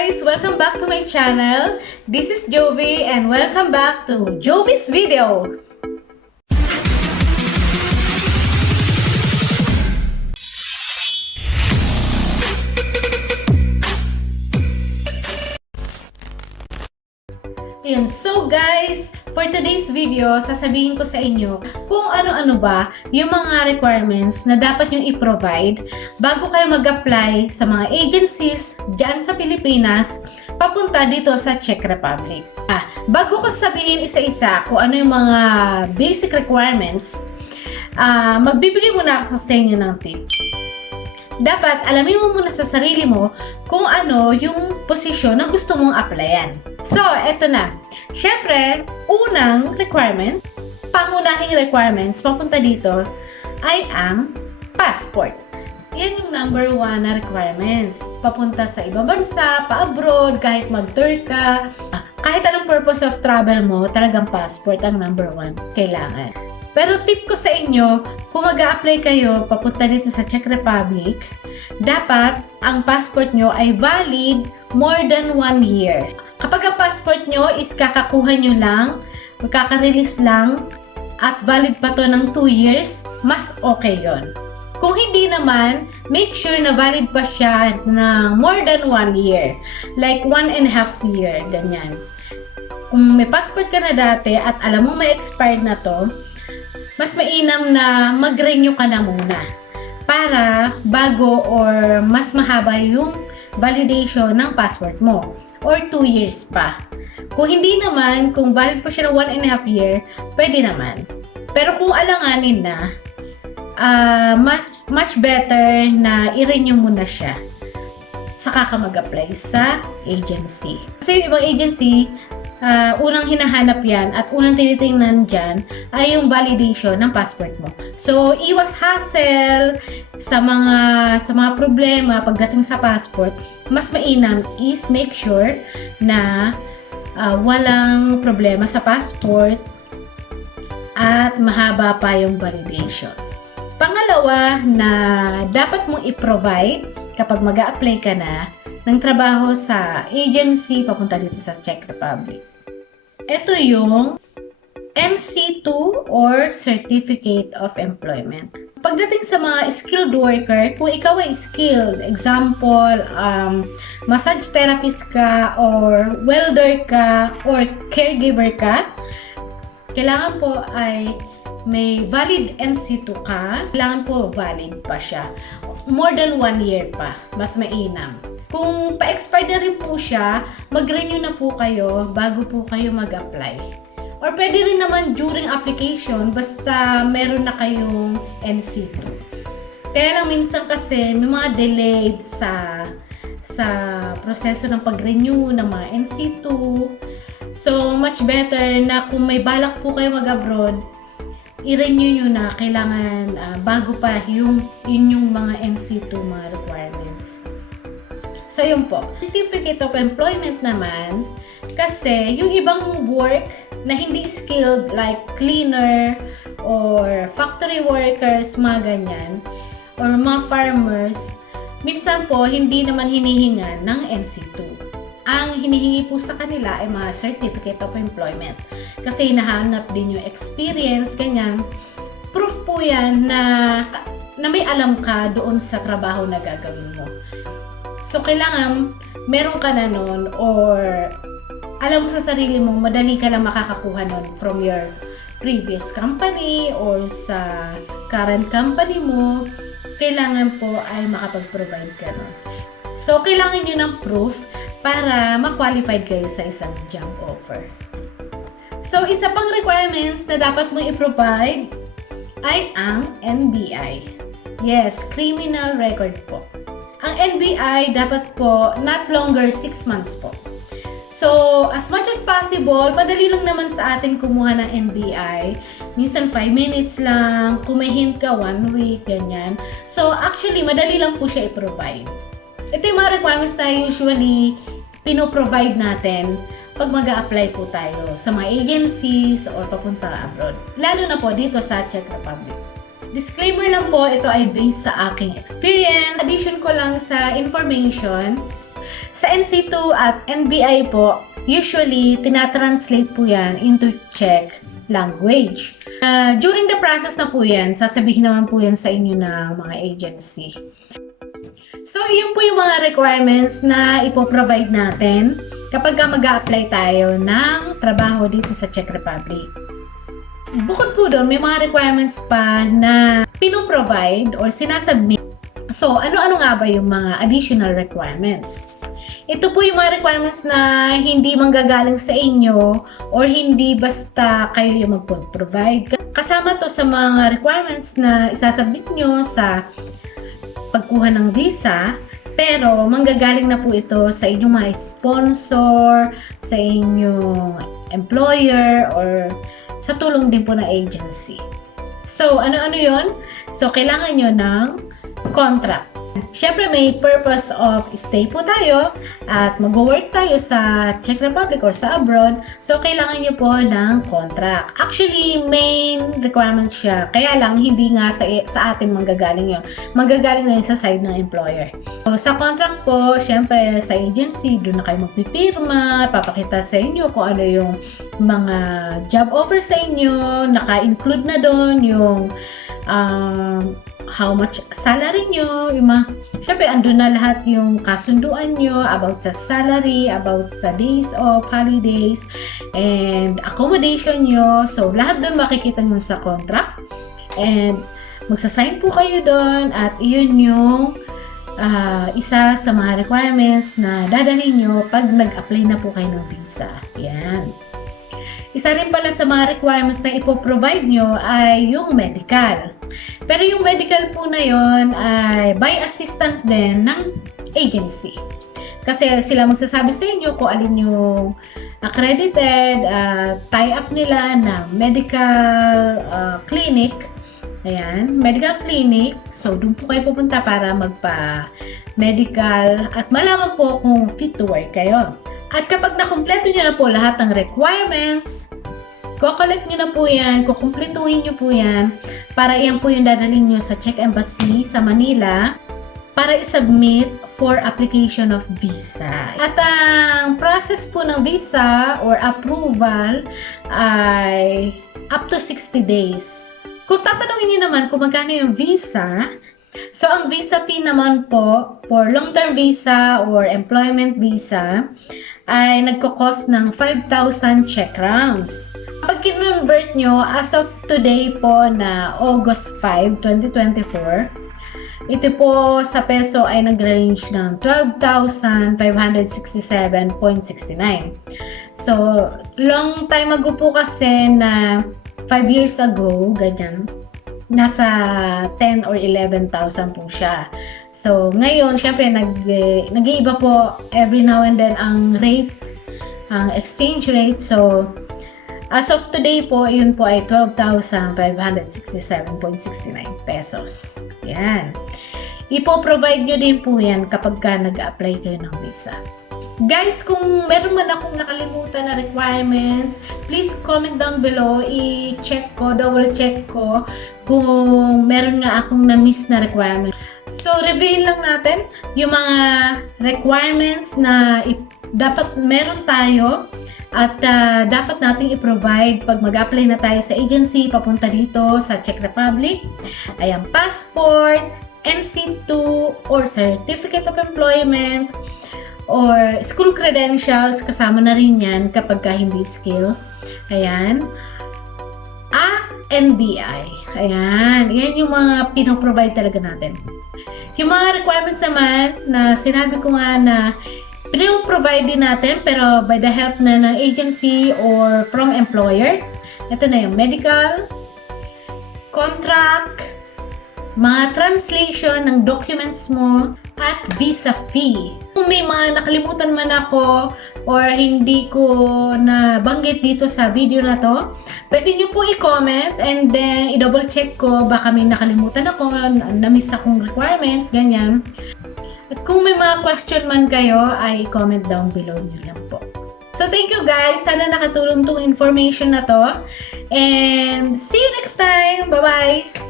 guys! Welcome back to my channel. This is Jovi and welcome back to Jovi's video. Ayun, so guys, for today's video, sasabihin ko sa inyo kung ano-ano ba yung mga requirements na dapat nyo i-provide bago kayo mag-apply sa mga agencies dyan sa Pilipinas papunta dito sa Czech Republic. Bago ko sabihin isa-isa kung ano yung mga basic requirements, magbibigay muna ako sa inyo ng tip. Dapat alamin mo muna sa sarili mo kung ano yung posisyon na gusto mong applyan. So, eto na. Siyempre, unang requirement, pangunahing requirements papunta dito ay ang passport. Yan yung number 1 na requirements. Papunta sa ibang bansa, pa-abroad, kahit mag-tour ka, kahit anong purpose of travel mo, talagang passport ang number 1 kailangan. Pero tip ko sa inyo, kung mag-a-apply kayo papunta dito sa Czech Republic, dapat ang passport nyo ay valid more than 1 year. Kapag ang passport nyo is kakakuha nyo lang, magkaka-release lang, at valid pa to ng 2 years, mas okay yon. Kung hindi naman, make sure na valid pa siya na more than 1 year. Like 1.5 year, ganyan. Kung may passport ka na dati at alam mo may expired na to, mas mainam na mag-renew ka na muna para bago or mas mahaba yung validation ng passport mo or 2 years pa. Kung hindi naman, kung valid pa siya ng 1.5 year, pwede naman. Pero kung alanganin na, much better na i-renew mo na siya saka ka mag-apply sa agency. Kasi yung ibang agency, unang hinahanap yan at unang tinitingnan dyan ay yung validation ng passport mo. So, iwas hassle sa mga problema pagdating sa passport. Mas mainam is make sure na walang problema sa passport at mahaba pa yung validation. Pangalawa na dapat mong i-provide kapag mag-a-apply ka na ng trabaho sa agency papunta dito sa Czech Republic. Ito yung NC2 or Certificate of Employment. Pagdating sa mga skilled worker, kung ikaw ay skilled, example, massage therapist ka, or welder ka, or caregiver ka, kailangan po ay may valid NC2 ka, kailangan po valid pa siya. More than 1 year pa, mas mainam. Kung pa-expired na rin po siya, mag-renew na po kayo bago po kayo mag-apply. Or pwede rin naman during application, basta meron na kayong NC2. Kaya lang minsan kasi may mga delayed sa proseso ng pag-renew ng mga NC2. So, much better na kung may balak po kayo mag-abroad, i-renew nyo na kailangan bago pa yung inyong mga NC2 mga requirements. So, yun po. Certificate of Employment naman, kasi yung ibang work na hindi skilled like cleaner or factory workers, mga ganyan, or mga farmers, minsan po hindi naman hinihingan ng NC2. Ang hinihingi po sa kanila ay mga Certificate of Employment. Kasi hinahanap din yung experience, ganyan. Proof po yan na may alam ka doon sa trabaho na gagawin mo. So, kailangan meron ka na nun or alam mo sa sarili mo, madali ka lang makakakuha nun from your previous company or sa current company mo. Kailangan po ay makapag-provide ka nun. So, kailangan nyo ng proof para ma-qualified kayo sa isang job offer. So, isa pang requirements na dapat mo i-provide ay ang NBI. Yes, criminal record po. Ang NBI dapat po not longer 6 months po. So, as much as possible, madali lang naman sa atin kumuha ng NBI. Minsan 5 minutes lang, kung may hint ka 1 week, ganyan. So, actually, madali lang po siya i-provide. Ito yung mga requirements na usually pino-provide natin pag mag-a-apply po tayo sa mga agencies or papunta abroad. Lalo na po dito sa Czech Republic. Disclaimer lang po, ito ay based sa aking experience. Addition ko lang sa information Sa NC2 at NBI po, usually, tinatranslate po yan into Czech language. During the process na po yan, sasabihin naman po yan sa inyo ng mga agency. So, yun po yung mga requirements na ipoprovide natin kapag mag-a-apply tayo ng trabaho dito sa Czech Republic. Bukod po doon, may mga requirements pa na pinoprovide or sinasubmit. So, ano-ano nga ba yung mga additional requirements? Ito po yung mga requirements na hindi manggagaling sa inyo or hindi basta kayo yung mag-provide. Kasama to sa mga requirements na isasubmit nyo sa pagkuha ng visa, pero manggagaling na po ito sa inyong mga sponsor, sa inyong employer, or sa tulong din po ng agency. So, ano-ano yun? So, kailangan nyo ng contract. Siyempre, may purpose of stay po tayo at mag-work tayo sa Czech Republic or sa abroad. So, kailangan nyo po ng contract. Actually, main requirement siya. Kaya lang, hindi nga sa atin manggagaling yun. Manggagaling na yun sa side ng employer. So, sa contract po, siyempre, sa agency, doon na kayo magpipirma, papakita sa inyo kung ano yung mga job offer sa inyo. Naka-include na doon yung how much salary nyo, syempre andun na lahat yung kasunduan nyo about sa salary, about sa days of holidays, and accommodation nyo. So, lahat dun makikita nyo sa contract. And, magsasign po kayo dun at iyon yung isa sa mga requirements na dadalhin nyo pag nag-apply na po kayo ng visa. Yan. Isa rin pala sa mga requirements na ipoprovide nyo ay yung medical. Pero yung medical po na yon ay by assistance din ng agency. Kasi sila magsasabi sa inyo kung alin yung accredited, tie-up nila ng medical clinic. Ayan, medical clinic. So, doon po kayo pupunta para magpa-medical at malaman po kung fit to work kayo. At kapag nakumpleto nyo na po lahat ng requirements, kukollect nyo na po yan, kukumpletuhin nyo po yan, para iyan po yung dadalhin nyo sa Czech Embassy sa Manila para isubmit for application of visa. At ang process po ng visa or approval ay up to 60 days. Kung tatanungin nyo naman kung magkano yung visa, so ang visa fee naman po for long-term visa or employment visa ay nagko-cost ng 5,000 Czech crowns. Pag kinonvert nyo, as of today po na August 5, 2024, ito po sa peso ay nag-range ng 12,567.69. So, long time ago po kasi na 5 years ago, ganyan, nasa 10 or 11,000 po siya. So, ngayon, syempre, nag-iiba po every now and then ang rate, ang exchange rate. So, as of today po, yun po ay 12,567.69 pesos. Yan. Ipo-provide nyo din po yan kapag ka nag-apply kayo ng visa. Guys, kung meron man akong nakalimutan na requirements, please comment down below. I-check ko, double-check ko kung meron nga akong na-miss na requirement. So, review lang natin yung mga requirements na dapat meron tayo at dapat nating i-provide pag mag-apply na tayo sa agency papunta dito sa Czech Republic. Ayan, passport, NC2 or Certificate of Employment or school credentials, kasama na rin yan kapag ka hindi skill. Ayan. At NBI. Ayan. Yan yung mga pinoprovide talaga natin. Yung mga requirements naman na sinabi ko nga na pinoprovide din natin pero by the help na ng agency or from employer. Ito na yung medical, contract, mga translation ng documents mo, at visa fee. Kung may mga nakalimutan man ako or hindi ko nabanggit dito sa video na to, pwede nyo po i-comment and then i-double check ko baka may nakalimutan ako, na-miss akong requirements, ganyan. At kung may mga question man kayo, ay comment down below nyo lang po. So, thank you guys. Sana nakatulong tong information na to. And see you next time. Bye-bye!